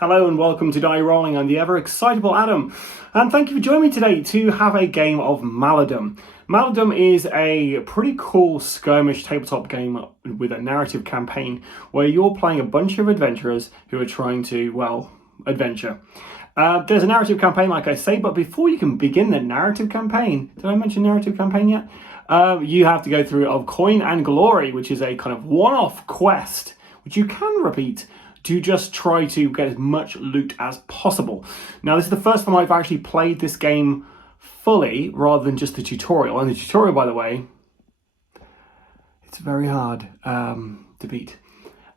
Hello and welcome to Die Rolling. I'm the ever excitable Adam, and thank you for joining me today to have a game of Maladum. Maladum is a pretty cool skirmish tabletop game with a narrative campaign where you're playing a bunch of adventurers who are trying to, well, adventure. There's a narrative campaign, like I say, but before you can begin the narrative campaign, did I mention narrative campaign yet? You have to go through of Coin and Glory, which is a kind of one-off quest, which you can repeat to just try to get as much loot as possible. Now, this is the first time I've actually played this game fully rather than just the tutorial. And the tutorial, by the way, it's very hard to beat,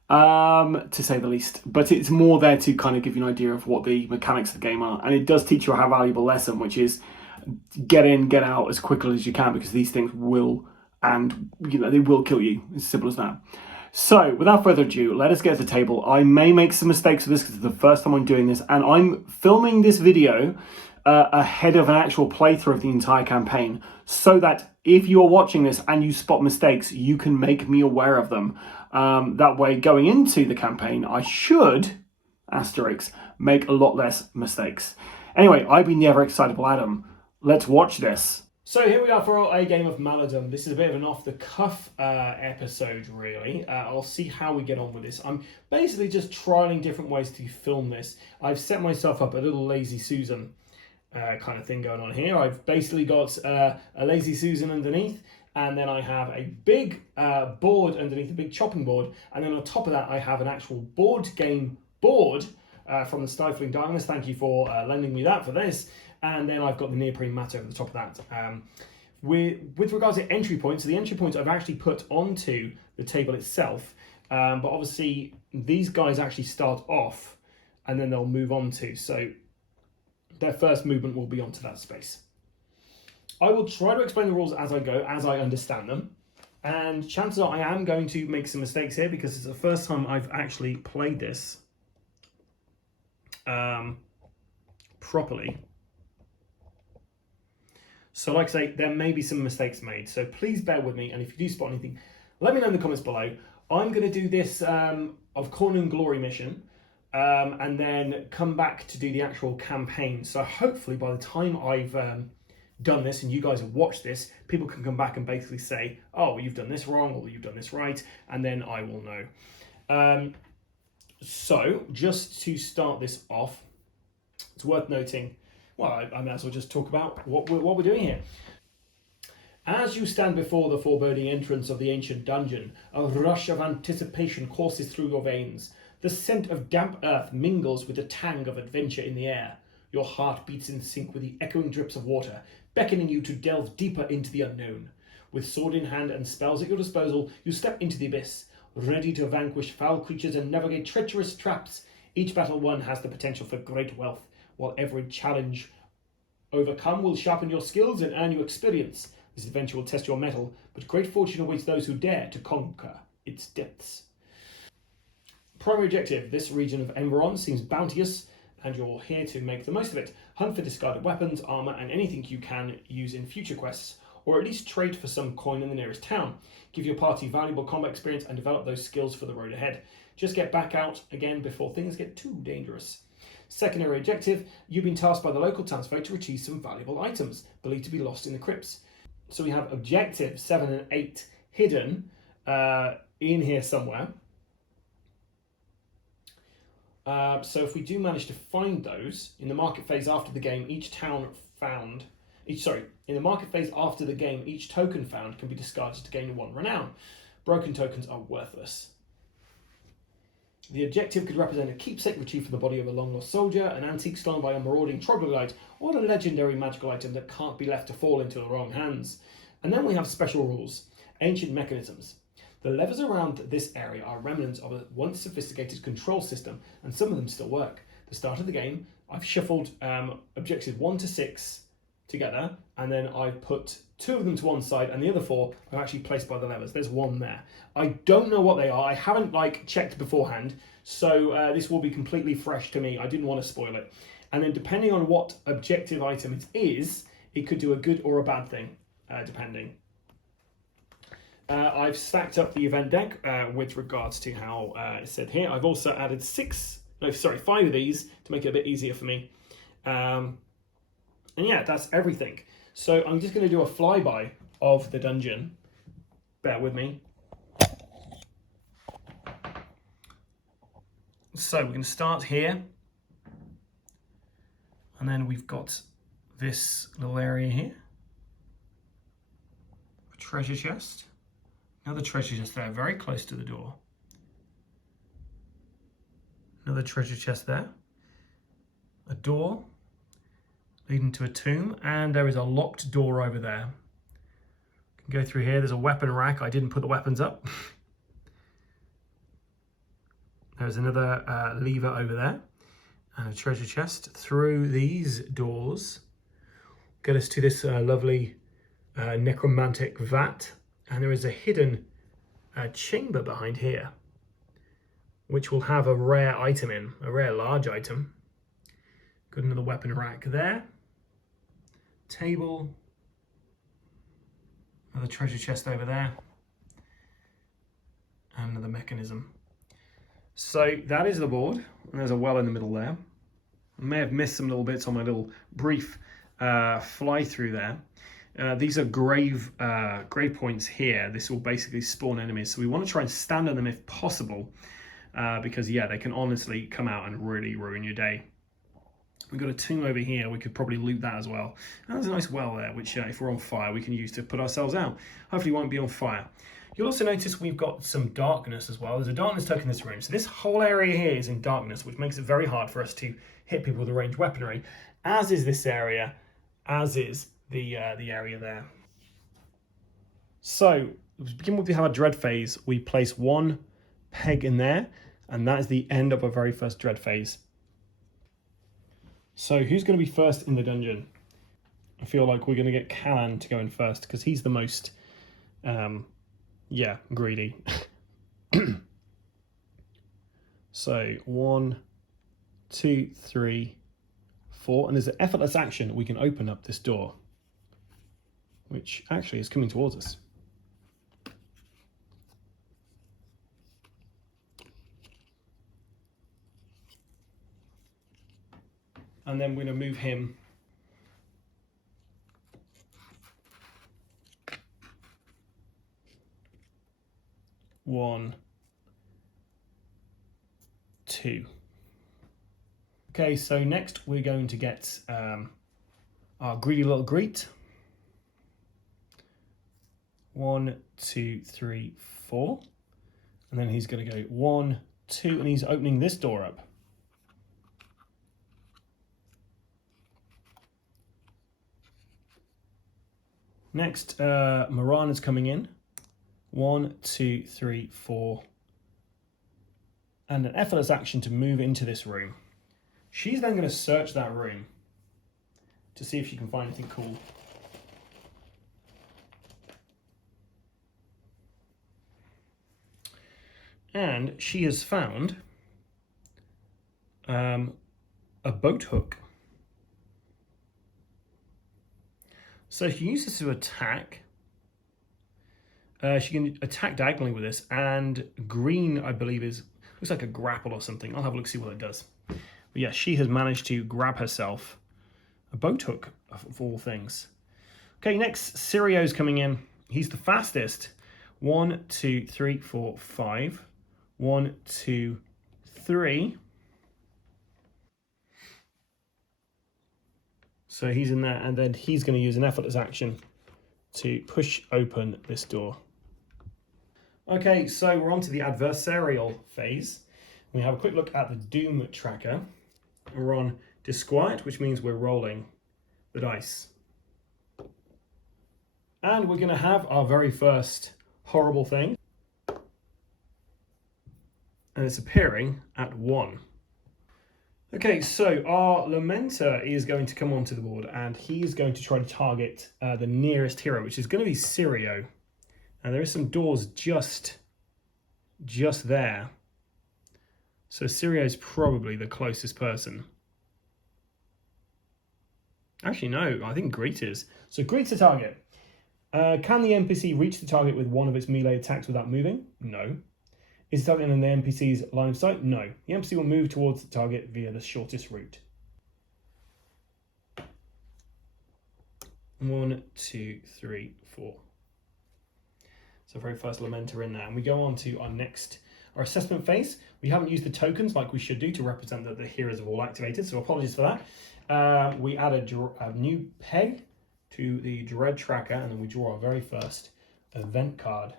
to say the least. But it's more there to kind of give you an idea of what the mechanics of the game are. And it does teach you a valuable lesson, which is get in, get out as quickly as you can, because these things will, and they will kill you. It's as simple as that. So, without further ado, let us get to the table. I may make some mistakes with this because it's the first time I'm doing this, and I'm filming this video ahead of an actual playthrough of the entire campaign, so that if you're watching this and you spot mistakes, you can make me aware of them. That way, going into the campaign, I should, asterisk, make a lot less mistakes. Anyway, I've been the ever-excitable Adam. Let's watch this. So here we are for a game of Maladum. This is a bit of an off-the-cuff episode, really. I'll see how we get on with this. I'm basically just trialing different ways to film this. I've set myself up a little Lazy Susan kind of thing going on here. I've basically got a Lazy Susan underneath, and then I have a big board underneath, a big chopping board, and then on top of that I have an actual board game board from the Stifling Darkness. Thank you for lending me that for this. And then I've got the neoprene mat over the top of that. With regards to entry points, so the entry points I've actually put onto the table itself, but obviously these guys actually start off and then they'll move on to, so their first movement will be onto that space. I will try to explain the rules as I go, as I understand them, and chances are I am going to make some mistakes here because it's the first time I've actually played this properly. So like I say, there may be some mistakes made, so please bear with me, and if you do spot anything, let me know in the comments below. I'm going to do this of Coin and Glory mission, and then come back to do the actual campaign. So hopefully by the time I've done this and you guys have watched this, people can come back and basically say, oh, well, you've done this wrong, or you've done this right, and then I will know. So just to start this off, it's worth noting, well, I may as well just talk about what we're doing here. As you stand before the foreboding entrance of the ancient dungeon, a rush of anticipation courses through your veins. The scent of damp earth mingles with the tang of adventure in the air. Your heart beats in sync with the echoing drips of water, beckoning you to delve deeper into the unknown. With sword in hand and spells at your disposal, you step into the abyss, ready to vanquish foul creatures and navigate treacherous traps. Each battle won has the potential for great wealth, while every challenge overcome will sharpen your skills and earn you experience. This adventure will test your mettle, but great fortune awaits those who dare to conquer its depths. Primary objective: this region of Enveron seems bounteous, and you're here to make the most of it. Hunt for discarded weapons, armor, and anything you can use in future quests, or at least trade for some coin in the nearest town. Give your party valuable combat experience and develop those skills for the road ahead. Just get back out again before things get too dangerous. Secondary objective: you've been tasked by the local townsfolk to retrieve some valuable items believed to be lost in the crypts. So we have objective 7 and 8 hidden in here somewhere. So if we do manage to find those in the market phase after the game, each token found can be discarded to gain 1 renown. Broken tokens are worthless. The objective could represent a keepsake retrieved from the body of a long-lost soldier, an antique stolen by a marauding troglodyte, or a legendary magical item that can't be left to fall into the wrong hands. And then we have special rules. Ancient mechanisms. The levers around this area are remnants of a once sophisticated control system, and some of them still work. At the start of the game, I've shuffled objectives 1 to 6 together, and then I've put 2 of them to one side, and the other 4 are actually placed by the levers. There's 1 there. I don't know what they are. I haven't checked beforehand, so this will be completely fresh to me. I didn't want to spoil it. And then depending on what objective item it is, it could do a good or a bad thing, depending. I've stacked up the event deck with regards to how it's said here. I've also added 6 no, sorry, 5 of these to make it a bit easier for me. And yeah, that's everything. So I'm just going to do a flyby of the dungeon. Bear with me. So we're going to start here. And then we've got this little area here. A treasure chest. Another treasure chest there, very close to the door. Another treasure chest there. A door leading to a tomb, and there is a locked door over there. You can go through here. There's a weapon rack. I didn't put the weapons up. There's another lever over there, and a treasure chest. Through these doors, get us to this lovely necromantic vat, and there is a hidden chamber behind here, which will have a rare item in, a rare large item. Got another weapon rack there. Table. Another treasure chest over there. And another mechanism. So that is the board. And there's a well in the middle there. I may have missed some little bits on my little brief fly through there. These are grave points here. This will basically spawn enemies. So we want to try and stand on them if possible. Because yeah, they can honestly come out and really ruin your day. We've got a tomb over here. We could probably loot that as well. And there's a nice well there, which if we're on fire, we can use to put ourselves out. Hopefully we won't be on fire. You'll also notice we've got some darkness as well. There's a darkness token in this room. So this whole area here is in darkness, which makes it very hard for us to hit people with a ranged weaponry, as is this area, as is the area there. So to begin with, we have a dread phase. We place one peg in there, and that is the end of our very first dread phase. So who's going to be first in the dungeon? I feel like we're going to get Callan to go in first because he's the most, greedy. So 1, 2, 3, 4, and there's an effortless action. We can open up this door, which actually is coming towards us. And then we're going to move him one, 2. Okay, so next we're going to get our greedy little greet. 1, 2, 3, 4. And then he's going to go 1, 2, and he's opening this door up. Next, Mirana's coming in. 1, 2, 3, 4. And an effortless action to move into this room. She's then going to search that room to see if she can find anything cool. And she has found a boat hook. So she uses this to attack. She can attack diagonally with this, and green, I believe, looks like a grapple or something. I'll have a look, see what it does. But yeah, she has managed to grab herself a boat hook, of all things. Okay, next, Sirio's coming in. He's the fastest. 1, 2, 3, 4, 5. 1, 2, 3. So he's in there, and then he's going to use an effortless action to push open this door. Okay, so we're on to the adversarial phase. We have a quick look at the Doom tracker. We're on Disquiet, which means we're rolling the dice. And we're going to have our very first horrible thing. And it's appearing at 1. Okay, so our Lamenter is going to come onto the board, and he's going to try to target the nearest hero, which is going to be Sirio. And there are some doors just there. So Sirio is probably the closest person. Actually, no, I think Greet is. So Greet's the target. Can the NPC reach the target with one of its melee attacks without moving? No. Is the target in the NPC's line of sight? No. The NPC will move towards the target via the shortest route. 1, 2, 3, 4. So very first Lamentor in there. And we go on to our assessment phase. We haven't used the tokens like we should do to represent that the heroes have all activated, so apologies for that. We add a new peg to the Dread Tracker, and then we draw our very first event card.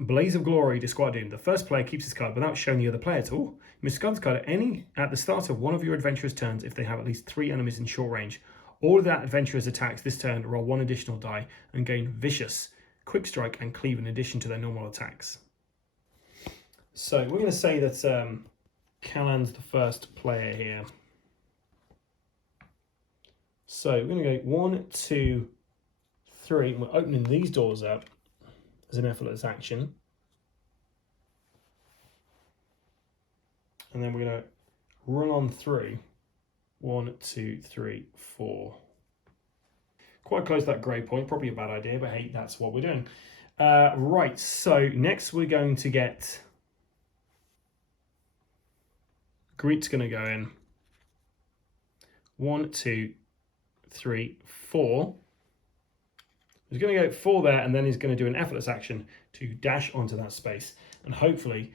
Blaze of Glory, Disquiet Doom. The first player keeps this card without showing the other player at all. You must discard this card at the start of one of your adventurer's turns if they have at least 3 enemies in short range. All of that adventurer's attacks this turn roll 1 additional die and gain Vicious, Quick Strike, and Cleave in addition to their normal attacks. So we're going to say that Callan's the first player here. So we're going to go 1, 2, 3, and we're opening these doors up as an effortless action. And then we're going to run on through. 1, 2, 3, 4. Quite close to that grey point, probably a bad idea, but hey, that's what we're doing. Right, so next we're going to get Greet's going to go in. 1, 2, 3, 4. He's going to go 4 there, and then he's going to do an effortless action to dash onto that space and hopefully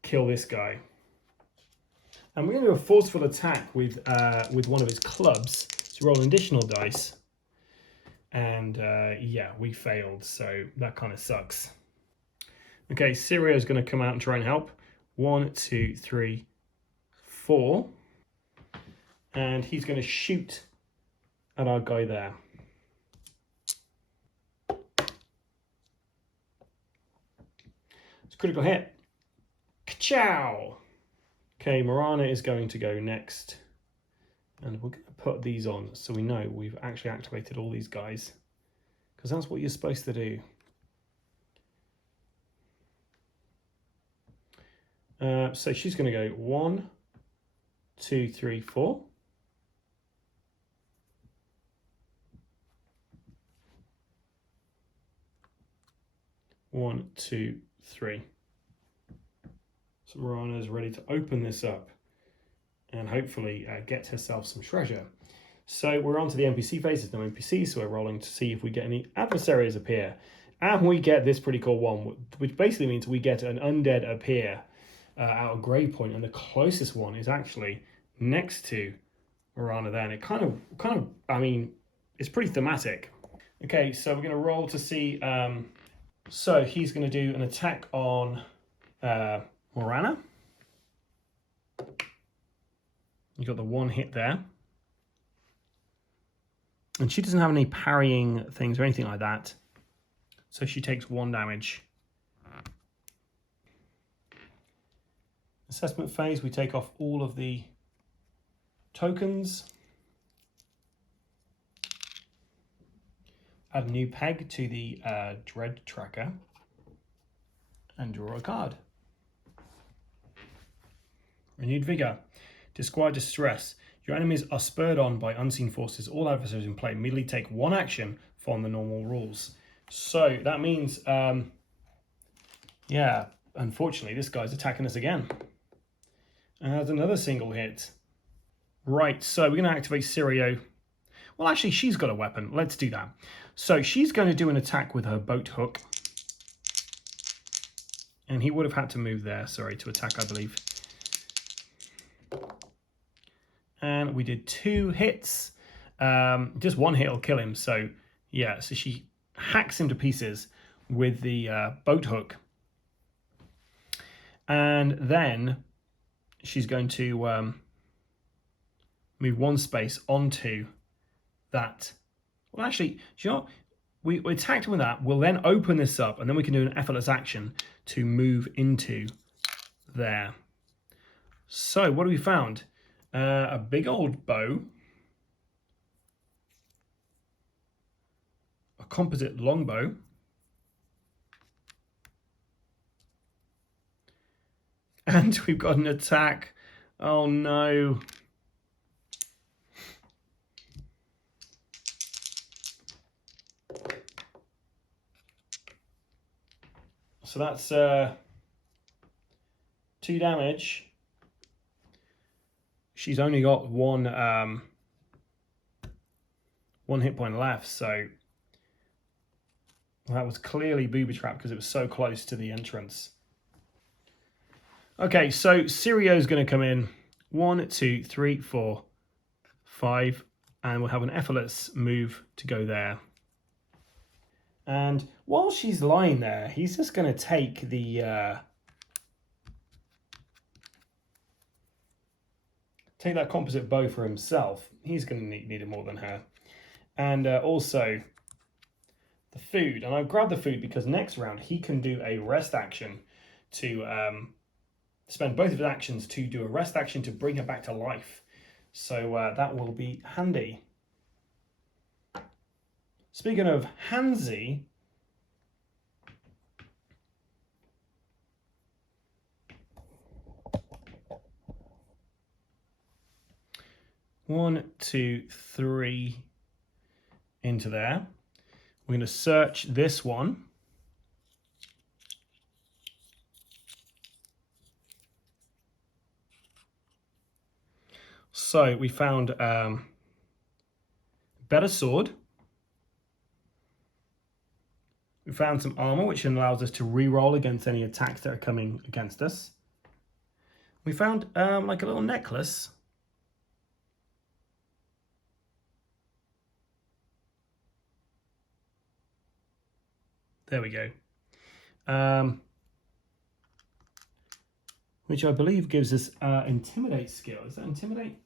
kill this guy. And we're going to do a forceful attack with one of his clubs to roll an additional dice. And yeah, we failed, so that kind of sucks. Okay, Sirio's going to come out and try and help. 1, 2, 3, 4. And he's going to shoot at our guy there. It's a critical hit. Ka-chow! Okay, Morana is going to go next. And we're going to put these on so we know we've actually activated all these guys. Because that's what you're supposed to do. So she's going to go 1, 2, 3, 4. One, 2, 3. So Morana is ready to open this up and hopefully get herself some treasure. So we're on to the NPC phase. There's no NPCs, so we're rolling to see if we get any adversaries appear. And we get this pretty cool one, which basically means we get an undead appear out of Grey Point, and the closest one is actually next to Morana there. And it kind of, I mean, it's pretty thematic. Okay, so we're going to roll to see. So he's going to do an attack on Morana. You got the 1 hit there. And she doesn't have any parrying things or anything like that. So she takes 1 damage. Assessment phase, we take off all of the tokens. Add a new peg to the Dread Tracker. And draw a card. Renewed Vigor. Disquiet Distress. Your enemies are spurred on by unseen forces. All adversaries in play immediately take 1 action following the normal rules. So that means, yeah, unfortunately, this guy's attacking us again. And has another single hit. Right, so we're going to activate Sirio. Well, actually, she's got a weapon. Let's do that. So she's going to do an attack with her boat hook. And he would have had to move there, sorry, to attack, I believe. And we did 2 hits. Just 1 hit will kill him. So, yeah, so she hacks him to pieces with the boat hook. And then she's going to move 1 space onto that. Well, actually, you know, we attacked him with that. We'll then open this up, and then we can do an effortless action to move into there. So, what have we found? A big old bow, a composite longbow, and we've got an attack. Oh no. So that's 2 damage. She's only got one hit point left, so that was clearly booby trap because it was so close to the entrance. Okay, so Sirio's going to come in. 1, 2, 3, 4, 5, and we'll have an effortless move to go there. And while she's lying there, he's just going to take the take that composite bow for himself. He's going to need it more than her. And also the food. And I've grabbed the food because next round he can do a rest action to spend both of his actions to do a rest action to bring her back to life. So that will be handy. Speaking of handsy, one, 2, 3 into there. We're going to search this one. So we found better sword. We found some armor, which allows us to re-roll against any attacks that are coming against us. We found like a little necklace. There we go. Which I believe gives us Intimidate skill. Is that Intimidate?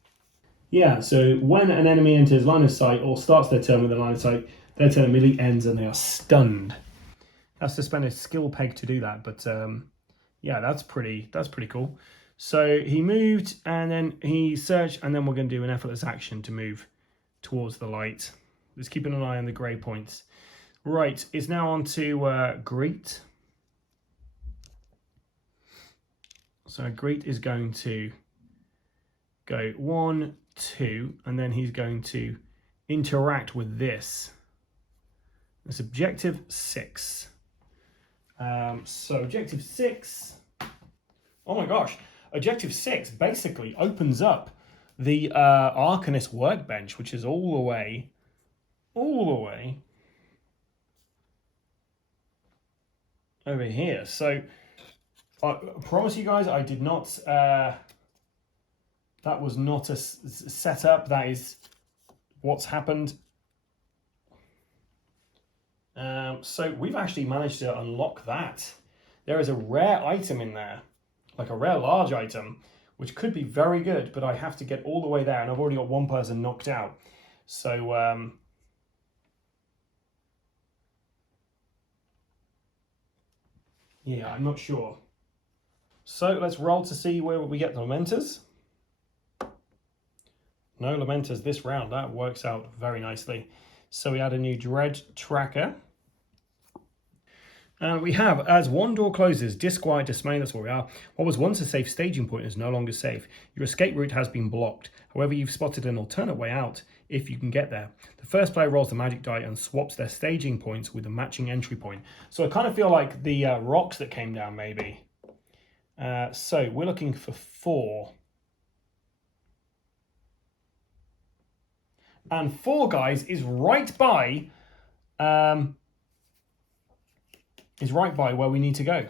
Yeah, so when an enemy enters line of sight or starts their turn with a line of sight, their turn immediately ends and they are stunned. Has to spend a skill peg to do that, but yeah, that's pretty cool. So he moved and then he searched, and then we're going to do an effortless action to move towards the light. Just keeping an eye on the grey points. Right, it's now on to Greet. So Greet is going to go 1, 2, and then he's going to interact with this. It's objective 6. So objective 6, oh my gosh, objective 6 basically opens up the Arcanist workbench, which is all the way over here. So I promise you guys, I did not, that was not a setup, that is what's happened. So we've actually managed to unlock that. There is a rare item in there, like a rare large item, which could be very good, but I have to get all the way there, and I've already got one person knocked out. So yeah, I'm not sure. So let's roll to see where we get the Lamentors. No Lamentors this round. That works out very nicely. So we add a new Dread Tracker. And we have, as one door closes, disquiet, dismay, that's where we are. What was once a safe staging point is no longer safe. Your escape route has been blocked. However, you've spotted an alternate way out if you can get there. The first player rolls the magic die and swaps their staging points with the matching entry point. So I kind of feel like the rocks that came down, maybe. So we're looking for 4. And 4, guys, is right by where we need to go.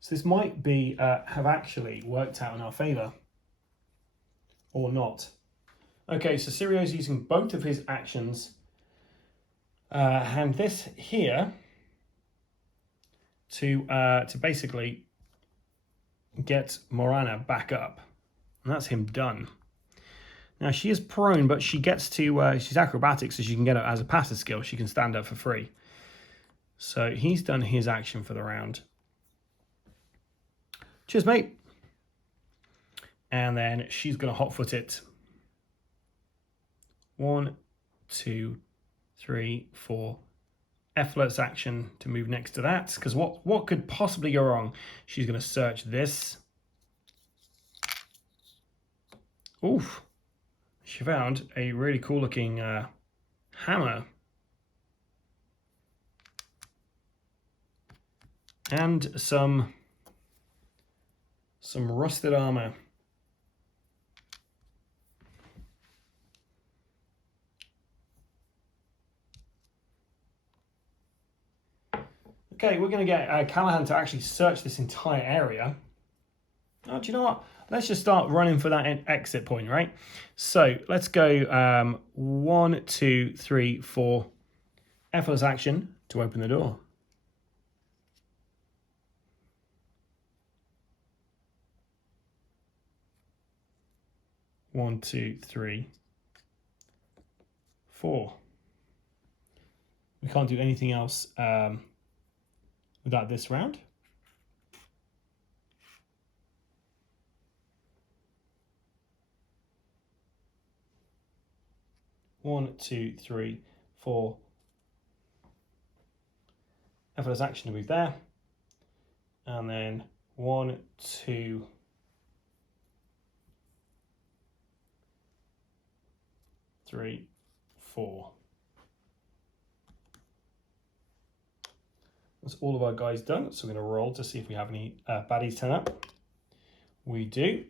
So this might be have actually worked out in our favor or not. Okay, so Sirio's using both of his actions and this here to basically get Morana back up, and that's him done. Now she is prone, but she gets to she's acrobatic, so she can get it as a passive skill. She can stand up for free. So he's done his action for the round. Cheers, mate. And then she's going to hot-foot it. 1, 2, 3, 4. Effortless action to move next to that. Because what could possibly go wrong? She's going to search this. Oof. She found a really cool-looking hammer. And some rusted armor. Okay, we're going to get Callahan to actually search this entire area. Oh, do you know what? Let's just start running for that exit point, right? So let's go 1, 2, 3, 4. Effortless action to open the door. One, two, three, 4. We can't do anything else without this round. One, two, three, 4. Effortless action to move there. And then 1, 2, 3, 4. That's all of our guys done. So we're going to roll to see if we have any baddies turn up. We do.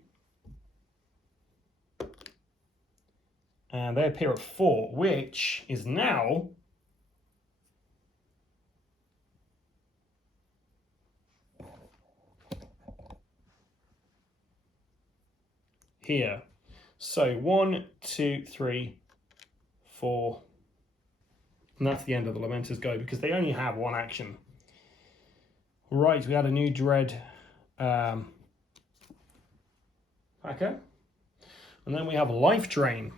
And they appear at 4, which is now here. So 1, 2, 3, 4. And that's the end of the Lamentors go because they only have 1 action. Right, we had a new Dread hacker. And then we have Life Drain.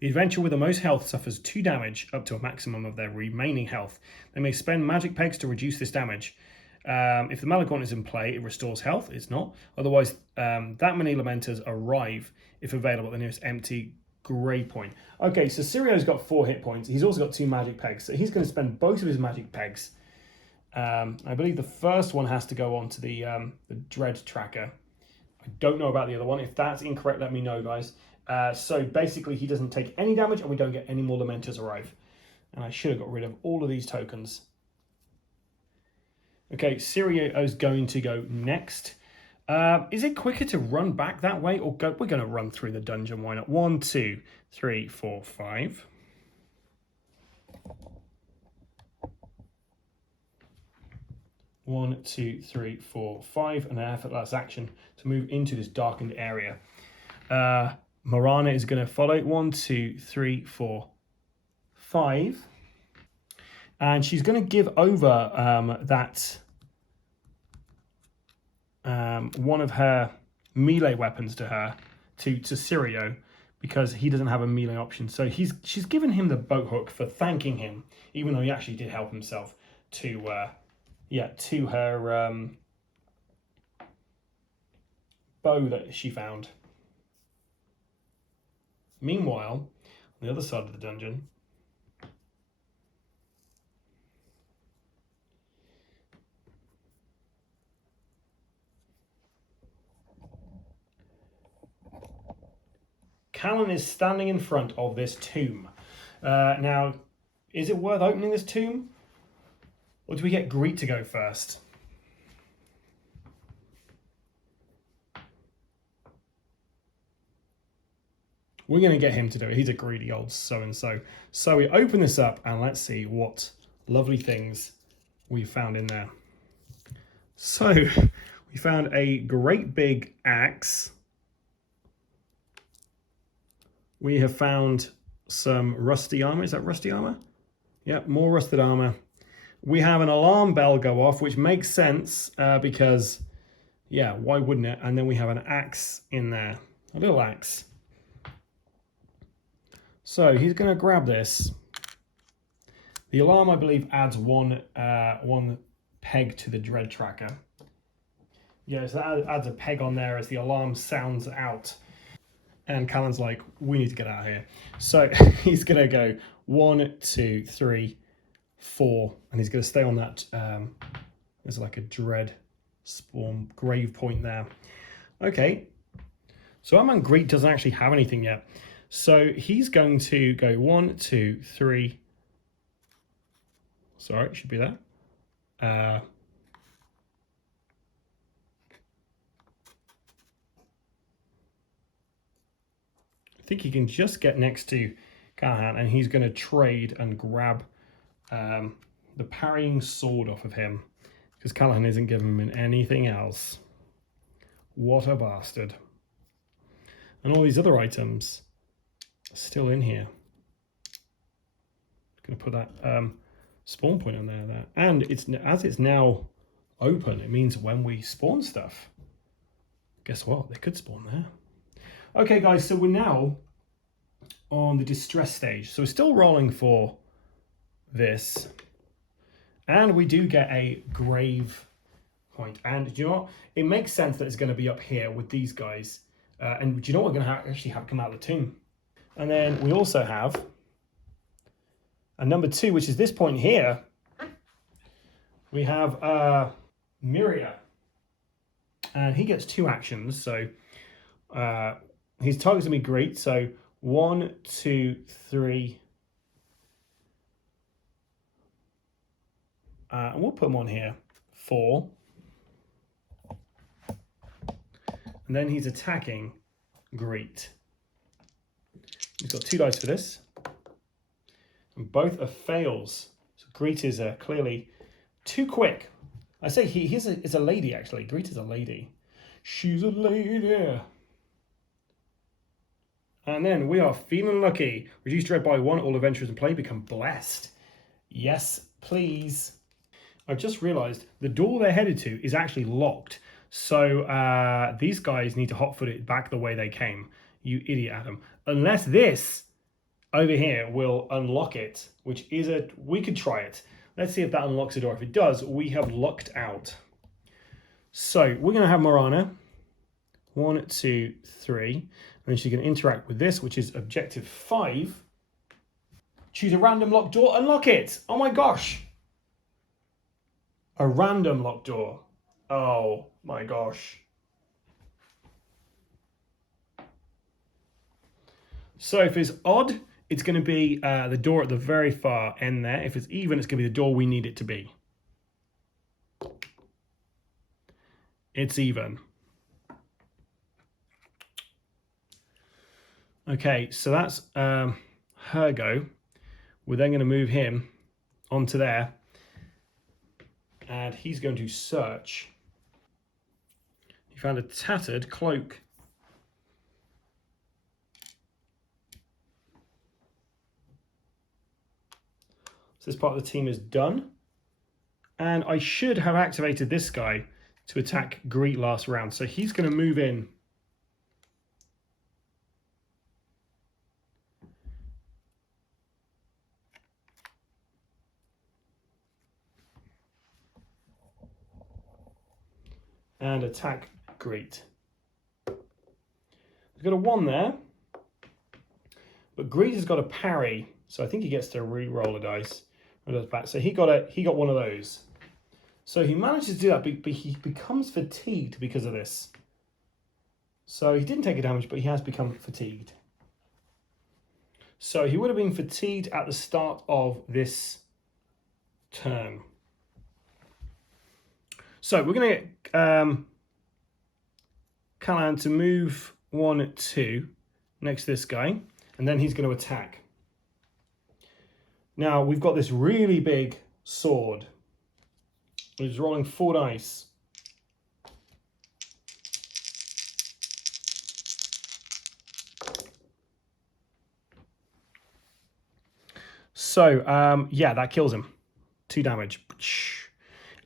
The adventurer with the most health suffers 2 damage up to a maximum of their remaining health. They may spend magic pegs to reduce this damage. If the Maladum is in play, it restores health. It's not. Otherwise, that many Lamentors arrive if available at the nearest empty grey point. Okay, so Sirio's got 4 hit points. He's also got 2 magic pegs. So he's going to spend both of his magic pegs. I believe the first one has to go on to the Dread tracker. I don't know about the other one. If that's incorrect, let me know, guys. So basically, he doesn't take any damage and we don't get any more Lamentors arrive. And I should have got rid of all of these tokens. Okay, Sirio's going to go next. Is it quicker to run back that way or go? We're going to run through the dungeon. Why not? 1, 2, 3, 4, 5. One, 2, 3, 4, 5, and an effortless action to move into this darkened area. Morana is going to follow. 1, 2, 3, 4, 5. And she's going to give over that one of her melee weapons to her, to Sirio, because he doesn't have a melee option. So she's given him the boat hook for thanking him, even though he actually did help himself to her bow that she found. Meanwhile, on the other side of the dungeon, Callan is standing in front of this tomb. Now, is it worth opening this tomb? Or do we get Greet to go first? We're going to get him to do it. He's a greedy old so-and-so. So we open this up and let's see what lovely things we found in there. So we found a great big axe. We have found some rusty armor. Is that rusty armor? Yep, more rusted armor. We have an alarm bell go off, which makes sense because, yeah, why wouldn't it? And then we have an axe in there, a little axe. So he's going to grab this. The alarm, I believe, adds one peg to the Dread tracker. Yeah, so that adds a peg on there as the alarm sounds out. And Callan's like, we need to get out of here. So he's going to go 1, 2, 3, 4. And he's going to stay on that. There's like a Dread spawn grave point there. Okay. So our man Greet doesn't actually have anything yet. So he's going to go 1, 2, 3. Sorry, it should be there. think he can just get next to Callahan, and he's going to trade and grab the parrying sword off of him, because Callahan isn't giving him anything else. What a bastard. And all these other items are still in here. Going to put that spawn point on there. And as it's now open, it means when we spawn stuff, guess what? They could spawn there. Okay, guys, so we're now on the distress stage. So we're still rolling for this. And we do get a grave point. And do you know what? It makes sense that it's going to be up here with these guys. And do you know what we're going to actually have come out of the tomb? And then we also have a number 2, which is this point here. We have Miria. And he gets 2 actions. So his target's going to be great. So 1, 2, 3. And we'll put him on here. 4. And then he's attacking great. He's got 2 dice for this. And both are fails. So Greet is clearly too quick. I say he's a lady, actually. Greet is a lady. She's a lady. And then we are feeling lucky. Reduce dread by 1. All adventurers in play become blessed. Yes, please. I've just realized the door they're headed to is actually locked. So these guys need to hotfoot it back the way they came. You idiot, Adam. Unless this over here will unlock it, which is we could try it. Let's see if that unlocks the door. If it does, we have lucked out. So we're going to have Morana. 1, 2, 3. And then she's going to interact with this, which is objective 5. Choose a random locked door, unlock it. Oh my gosh. A random locked door. Oh my gosh. So if it's odd, it's going to be the door at the very far end there. If it's even, it's going to be the door we need it to be. It's even. Okay, so that's her go. We're then going to move him onto there. And he's going to search. He found a tattered cloak. So this part of the team is done. And I should have activated this guy to attack Greet last round. So he's going to move in. And attack Greet. He's got a 1 there. But Greet has got a parry. So I think he gets to re-roll a dice. Back. So he got one of those. So he manages to do that, but he becomes fatigued because of this. So he didn't take a damage, but he has become fatigued. So he would have been fatigued at the start of this turn. So we're going to get Callahan to move 1, 2 next to this guy, and then he's going to attack. Now we've got this really big sword. He's rolling 4 dice. So yeah, that kills him. 2 damage.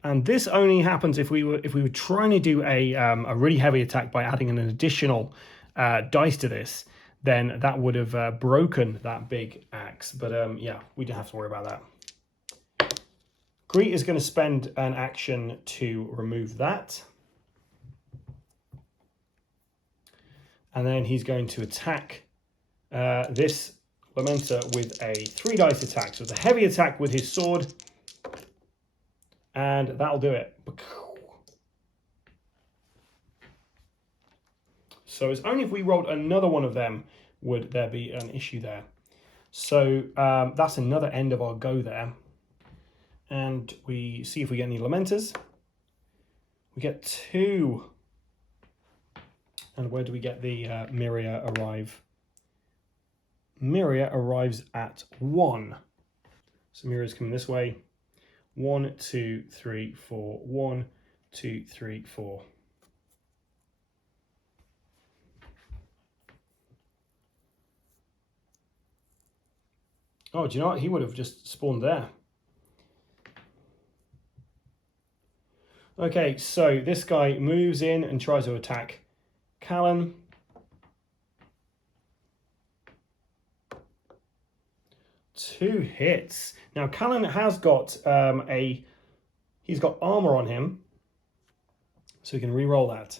And this only happens if we were trying to do a really heavy attack by adding an additional dice to this. Then that would have broken that big axe. But yeah, we don't have to worry about that. Greet is going to spend an action to remove that. And then he's going to attack this Lamentor with a 3 dice attack. So it's a heavy attack with his sword. And that'll do it. So it's only if we rolled another one of them would there be an issue there. So that's another end of our go there. And we see if we get any Lamentors. We get 2. And where do we get the Miria arrive? Miria arrives at 1. So Miria's coming this way. 1, 2, 3, 4. 1, 2, 3, 4. Oh, do you know what? He would have just spawned there. Okay, so this guy moves in and tries to attack Callan. Two hits. Now Callan has got he's got armor on him, so we can re-roll that.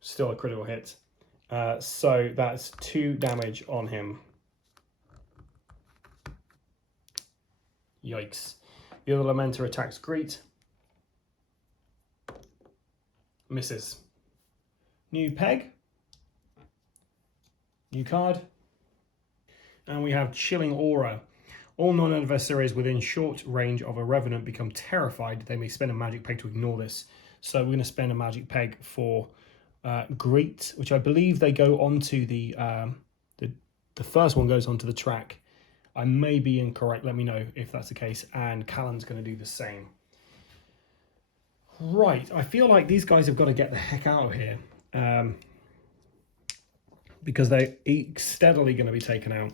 Still a critical hit. So that's 2 damage on him. Yikes. The other Lamentor attacks Greet. Misses. New peg. New card. And we have Chilling Aura. All non-adversaries within short range of a Revenant become terrified. They may spend a magic peg to ignore this. So we're going to spend a magic peg for Greet, which I believe they go onto the first one goes onto the track. I may be incorrect. Let me know if that's the case. And Callan's going to do the same. Right. I feel like these guys have got to get the heck out of here. Because they're steadily going to be taken out.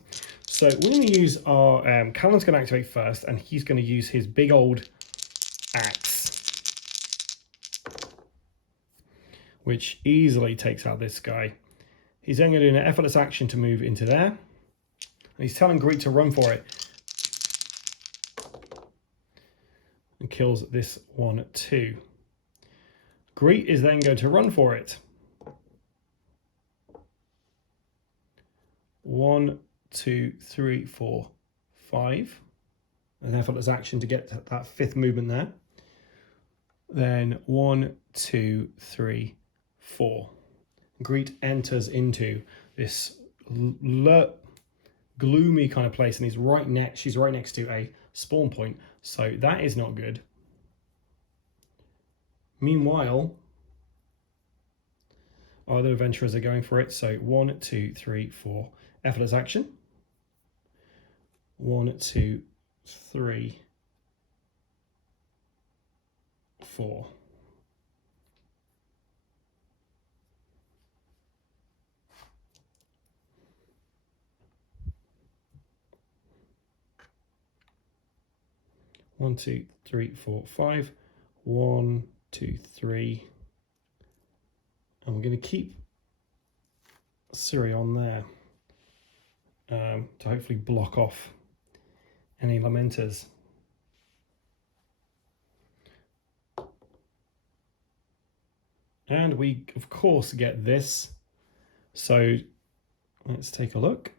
So we're going to use our... Callan's going to activate first, and he's going to use his big old axe, which easily takes out this guy. He's then going to do an effortless action to move into there. And he's telling Greet to run for it. And kills this one too. Greet is then going to run for it. 1, 2, 3, 4, 5. An effortless action to get that 5th movement there. Then 1, 2, 3, 4. Greet enters into this gloomy kind of place, and she's right next to a spawn point, so that is not good. Meanwhile, our other adventurers are going for it. So 1, 2, 3, 4. Effortless action. 1, 2, 3, 4. One, 2, 3, 4, 5. 1, 2, 3. And we're going to keep Siri on there to hopefully block off any Lamentors. And we, of course, get this. So let's take a look.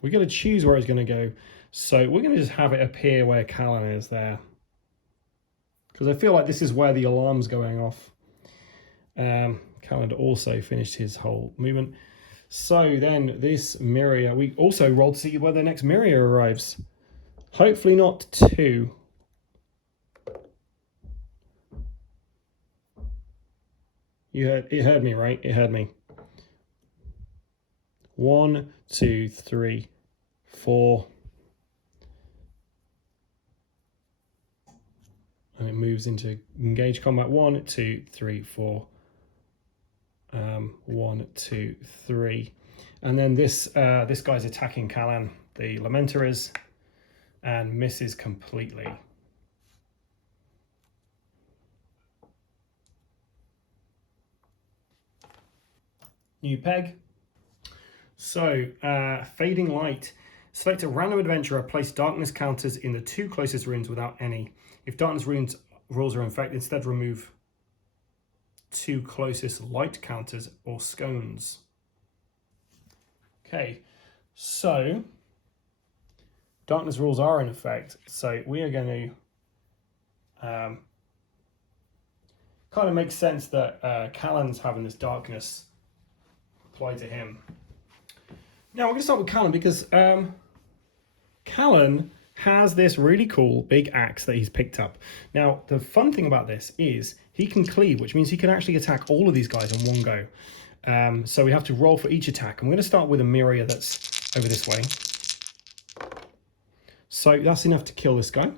We're going to choose where it's going to go. So we're going to just have it appear where Callan is there. Because I feel like this is where the alarm's going off. Callan also finished his whole movement. So then this Miria, we also rolled to see where the next Miria arrives. Hopefully not 2. It heard me, right? It heard me. 1, 2, 3, 4. And it moves into engage combat. 1, 2, 3, 4. 1, 2, 3. And then this guy's attacking Callan, the Lamentor is, and misses completely. New peg. So, Fading Light. Select a random adventurer, place darkness counters in the 2 closest runes without any. If darkness rules are in effect, instead remove 2 closest light counters or scones. Okay, so darkness rules are in effect, so we are going to kind of makes sense that Callan's having this darkness applied to him. Now we're going to start with Callan because Callan has this really cool big axe that he's picked up. Now, the fun thing about this is he can cleave, which means he can actually attack all of these guys in one go. So we have to roll for each attack. I'm going to start with a Miria that's over this way. So that's enough to kill this guy.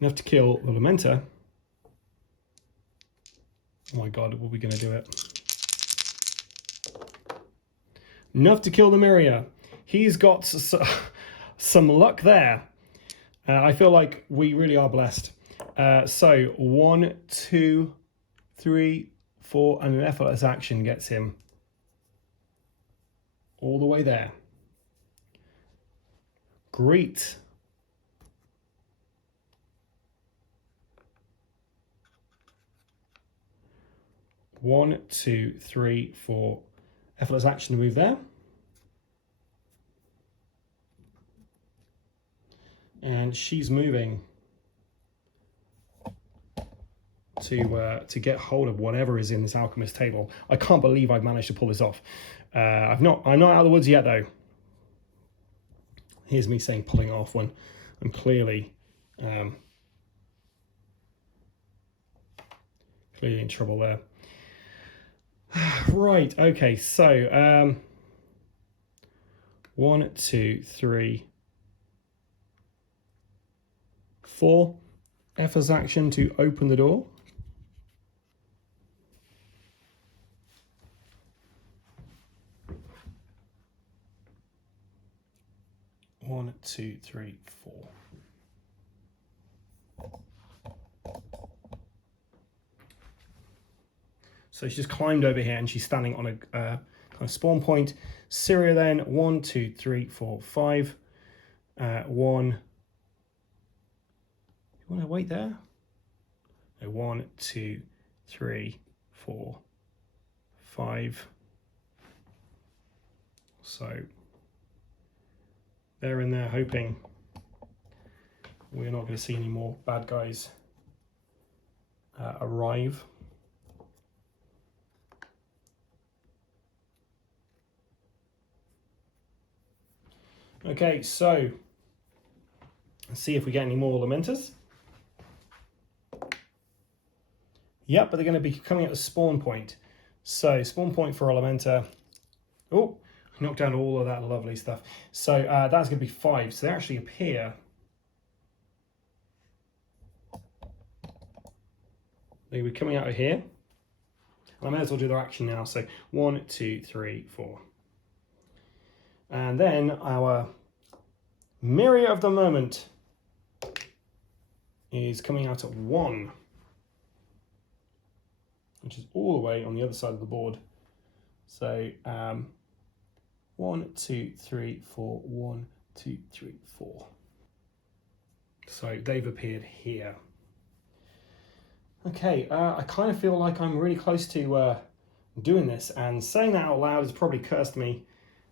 Enough to kill the Lamentor. Oh my god, what are we going to do it? Enough to kill the Miria. He's got some luck there. I feel like we really are blessed. So 1, 2, 3, 4, and an effortless action gets him all the way there. Great. One, 2, 3, 4. Effortless action to move there. And she's moving to get hold of whatever is in this alchemist table. I can't believe I've managed to pull this off. I'm not out of the woods yet though. Here's me saying pulling off when I'm clearly in trouble there. Right, okay, so 1, 2, 3, 4. Effortless action to open the door. One, 2, 3, 4. So she's just climbed over here and she's standing on a kind of spawn point. Syria then, 1, 2, 3, 4, 5. 1. You want to wait there? No, 1, 2, 3, 4, 5. So they're in there hoping we're not going to see any more bad guys arrive. Okay, so let's see if we get any more Lamentors. Yep, but they're going to be coming at the spawn point. So spawn point for a Lamentor. Oh, knocked down all of that lovely stuff. So that's going to be 5. So they actually appear. They were coming out of here. I may as well do their action now. So 1, 2, 3, 4. And then our Miria of the moment is coming out at 1, which is all the way on the other side of the board. So 1, 2, 3, 4, 1, 2, 3, 4. So they've appeared here. Okay, I kind of feel like I'm really close to doing this, and saying that out loud has probably cursed me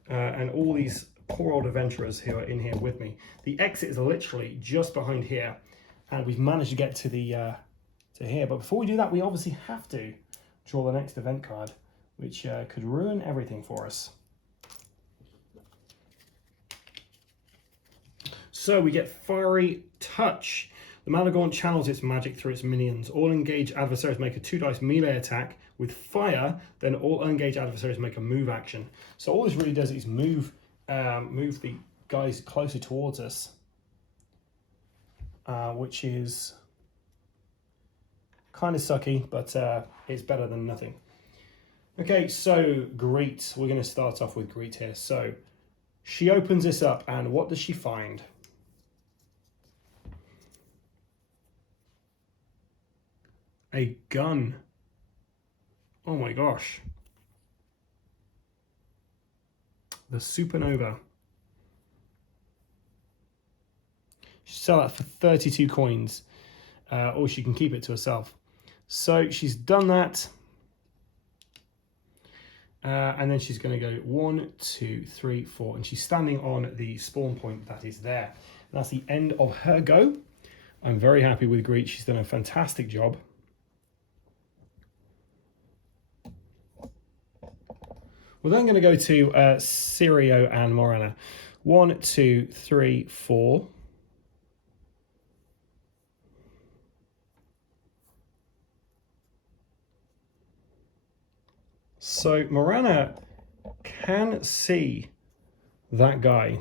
and all these poor old adventurers who are in here with me. The exit is literally just behind here, and we've managed to get to the to here. But before we do that, we obviously have to draw the next event card, which could ruin everything for us. So we get Fiery Touch. The Maladum channels its magic through its minions. All engaged adversaries make a 2-dice melee attack with fire, then all engaged adversaries make a move action. So all this really does is move the guys closer towards us, which is kind of sucky, but it's better than nothing. Okay, so Greet. We're going to start off with Greet here. So she opens this up, and what does she find? A gun. Oh my gosh. The Supernova. She'll sell that for 32 coins, or she can keep it to herself. So she's done that. And then she's going to go 1, 2, 3, 4, and she's standing on the spawn point that is there. And that's the end of her go. I'm very happy with Greet. She's done a fantastic job. We're then going to go to Sirio and Morana. 1, 2, 3, 4. So Morana can see that guy.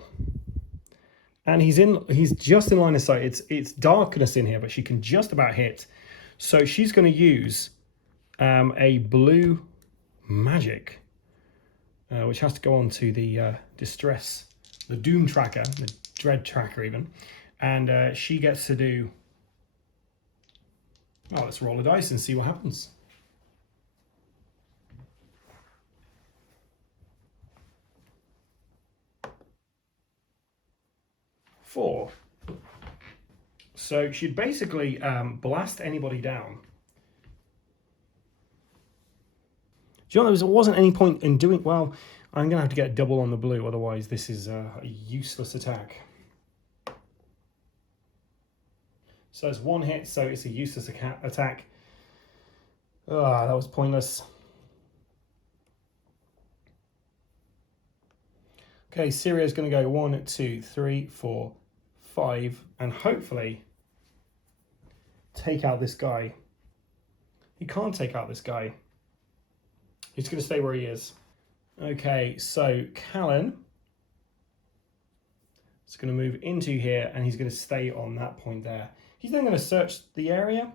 And he's just in line of sight. It's darkness in here, but she can just about hit. So she's going to use a blue magic, which has to go on to the distress, the doom tracker, the dread tracker even. And she gets to do, oh, let's roll a dice and see what happens. 4. So she'd basically blast anybody down. Do you know, there wasn't any point in doing, well, I'm going to have to get a double on the blue, otherwise this is a useless attack. So it's 1 hit, so it's a useless attack. Ah, that was pointless. Okay, Siria's going to go 1, 2, 3, 4, 5, and hopefully take out this guy. He can't take out this guy. He's going to stay where he is. Okay, so Callan is going to move into here, and he's going to stay on that point there. He's then going to search the area.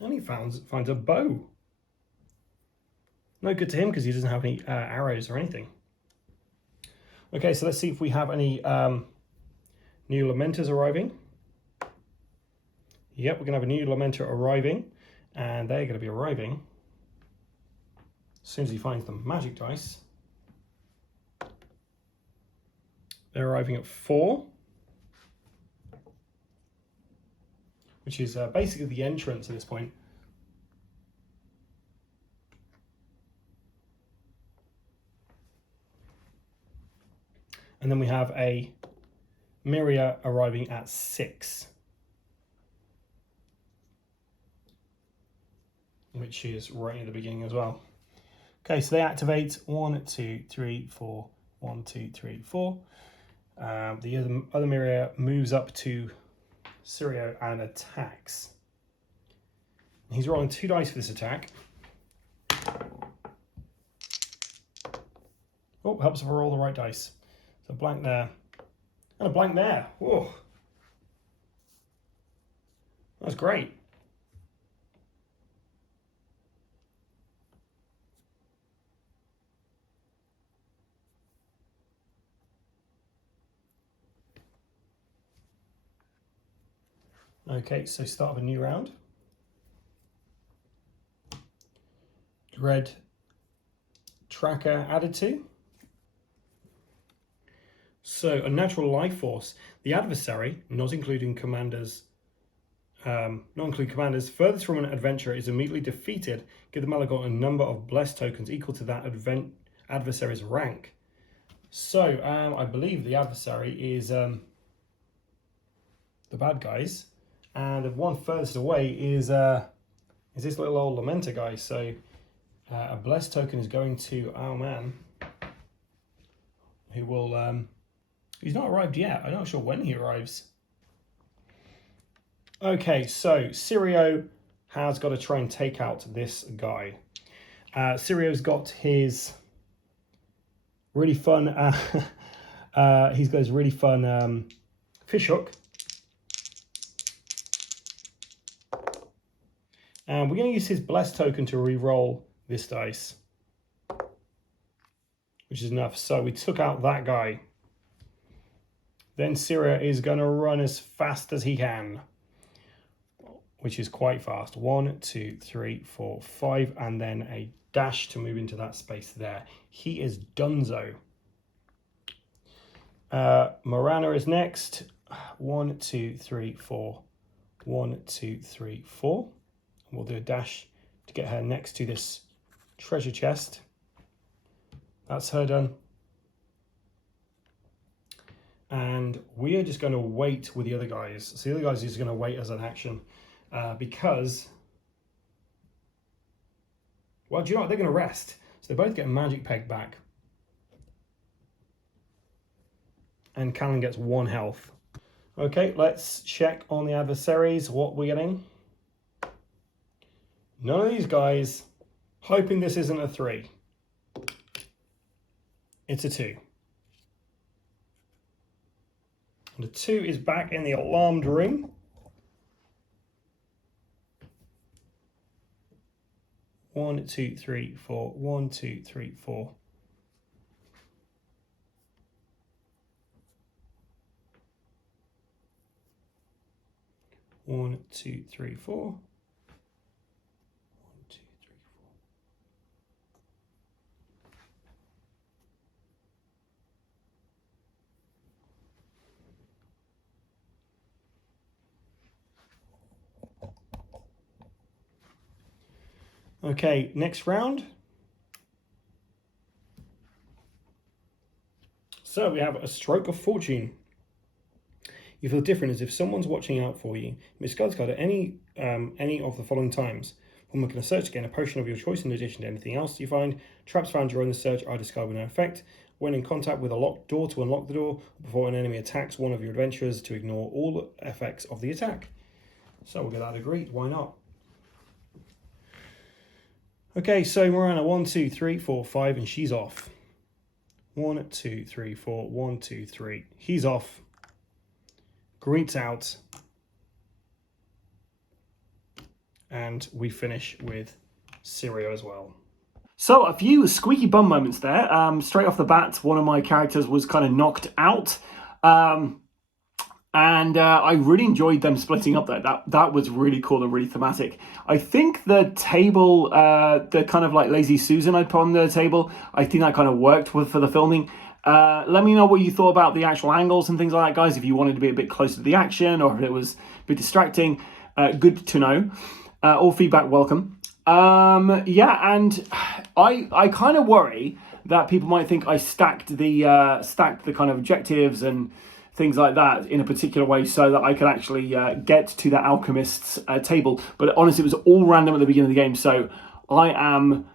And he finds a bow. No good to him because he doesn't have any arrows or anything. Okay, so let's see if we have any new Lamentors arriving. Yep, we're going to have a new Lamentor arriving, and they're going to be arriving as soon as he finds the magic dice. They're arriving at 4, which is basically the entrance at this point. And then we have a Miria arriving at 6, which is right at the beginning as well. Okay, so they activate 1, 2, 3, 4, 1, 2, 3, 4. The other Miria moves up to Sirio and attacks. He's rolling 2 dice for this attack. Oh, helps if I roll the right dice. So a blank there. And a blank there. Whoa. That's great. Okay, so start of a new round. Dread tracker added to. So a natural life force. The adversary, not including commanders, furthest from an adventurer is immediately defeated. Give the Malagon a number of blessed tokens equal to that adversary's rank. So I believe the adversary is the bad guys, and the one furthest away is this little old Lamenter guy. So a blessed token is going to our man, who will. He's not arrived yet. I'm not sure when he arrives. Okay, so Sirio has got to try and take out this guy. Sirio's got his really fun. He's got his really fun fish hook. And we're going to use his blessed token to re-roll this dice, which is enough. So we took out that guy. Then Sirio is going to run as fast as he can, which is quite fast. 1, 2, 3, 4, 5, and then a dash to move into that space there. He is donezo. Morana is next. 1, 2, 3, 4. 1, 2, 3, 4. We'll do a dash to get her next to this treasure chest. That's her done. And we are just going to wait with the other guys. So the other guys are just going to wait as an action because Well, do you know what? They're going to rest. So they both get a magic peg back. And Callan gets 1 health. Okay, let's check on the adversaries what we're getting. None of these guys. Hoping this isn't a 3. It's a 2. And the 2 is back in the alarmed room. One, two, three, four. 1, 2, 3, 4. One, two, three, 4. 1, 2, 3, 4. Okay, next round. So we have a stroke of fortune. You feel different as if someone's watching out for you. Miss Gudscard at any of the following times. When making a search, gain a potion of your choice in addition to anything else you find. Traps found during the search are discarded with no effect. When in contact with a locked door, to unlock the door. Before an enemy attacks one of your adventurers, to ignore all effects of the attack. So we'll get that agreed. Why not? Okay, so Morana, 1, 2, 3, 4, 5, and she's off. 1, 2, 3, 4. 1, 2, 3. He's off. Greet's out. And we finish with Sirio as well. So a few squeaky bum moments there. Straight off the bat, one of my characters was kind of knocked out. And I really enjoyed them splitting up there. That was really cool and really thematic. I think the table, the kind of like Lazy Susan I put on the table, I think that kind of worked for the filming. Let me know what you thought about the actual angles and things like that, guys. If you wanted to be a bit closer to the action or if it was a bit distracting, good to know. All feedback welcome. Yeah, and I kind of worry that people might think I stacked the kind of objectives and things like that in a particular way so that I could actually get to the alchemist's table. But honestly, it was all random at the beginning of the game, so I am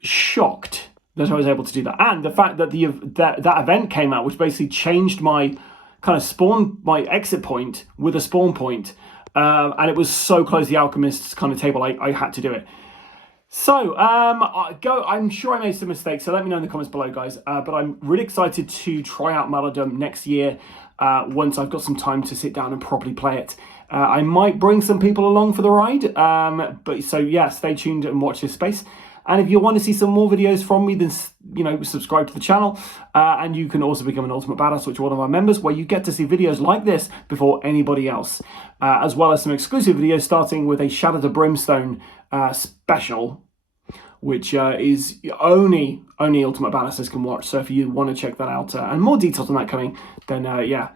shocked that I was able to do that. And the fact that that event came out, which basically changed my kind of my exit point with a spawn point, and it was so close to the alchemist's kind of table, I had to do it. So, I'm sure I made some mistakes, so let me know in the comments below, guys. But I'm really excited to try out Maladum next year once I've got some time to sit down and properly play it. I might bring some people along for the ride, but so yeah, stay tuned and watch this space. And if you want to see some more videos from me, then, subscribe to the channel. And you can also become an Ultimate Badass, which is one of our members, where you get to see videos like this before anybody else. As well as some exclusive videos, starting with a Shadow to Brimstone special, which is only Ultimate Badasses can watch. So if you want to check that out, and more details on that coming, then yeah,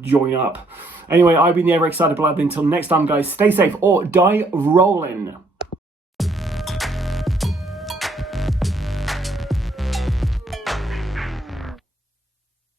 join up. Anyway, I've been the ever excited Blood. Until next time, guys, stay safe or die rolling.